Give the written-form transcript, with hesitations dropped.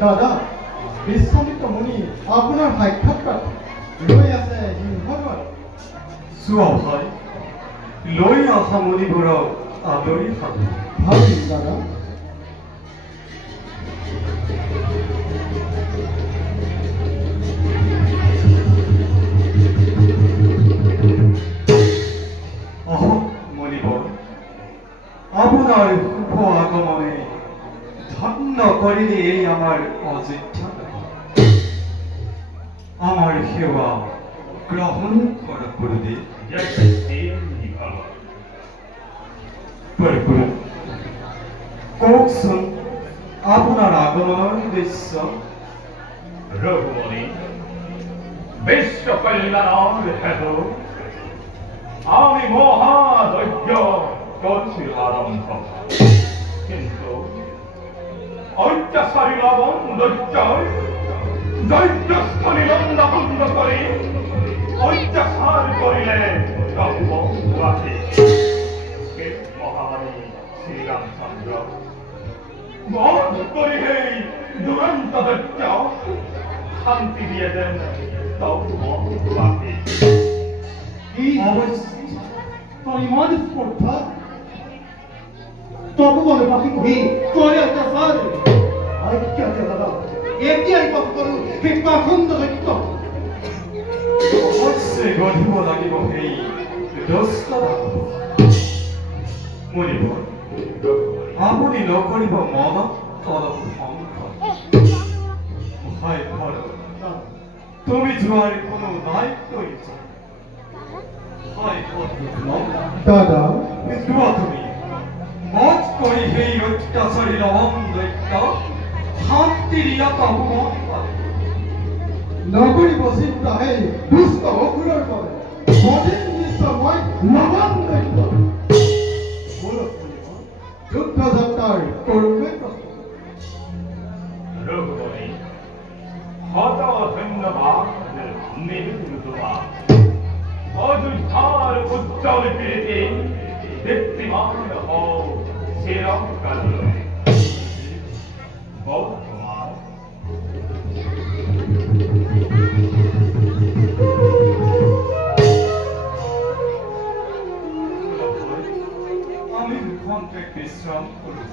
দাদা বিশ্বামিত্ৰ মুনি আপোনাৰ সাক্ষাৎকাৰ লৈ আছে সিংহগড় চোৱা ভাই লৈ অহা মুনিবোৰক আদৰি সাধু ভাল দাদা আহক মুনিবৰ আপোনাৰ শুভ আগমনে ধন্য কৰিলে এই আমাৰ অযোধ্যা আমার সেবা গ্রহণ করা গুরুদেব কৌশল আপনার আগমনের উদ্দেশ্য রঘুমণি বিশ্ব কল্যাণের হেতু আমি মহাযজ্ঞ করছি আরম্ভ কিন্তু অত্যাচারী লবণ দৈত্যয় দৈত্যস্থলী লন্ডভঙ্গ করে অত্যাচার করিলে মহামারী শ্রীরামচন্দ্র বধ করিলে দুরন্ত দৈত্য শান্তি দিয়ে দেন ইমান স্পর্ধা তবু বলে বাকি করে অত্যাচার ঐক্যকে দাদা এতিয়াই পথ করু সেই পাখণ্ড দৈত্য অৱশ্যে গঢ়িব লাগিব সেই দুষ্ট মুনিবৰ আপুনি নকৰিব মনত অলপ সংকট ভয় কৰ তুমি যোৱাৰ কোনো দায়িত্ব দাদা যোৱা তুমি মত কৰি সেই অত্যাচাৰী লৱণ দৈত্য শান্তি দিয়া পাব নকৰিব চিন্তা সেই দুষ্ট অসুৰৰ বাবে মদিন নিশ্চয় লৱণ দৈত্য যুদ্ধ যাত্ৰাৰ কৰোঁতে ৰঘুমণি শত ধন্যবাদ নিবেদিত তোমাৰ অযোধ্যাৰ উজ্জ্বল প্ৰীতি দীপ্তিমান হও চিৰকাল বৰ্তমান আমি দুখন বিশ্ৰাম কৰো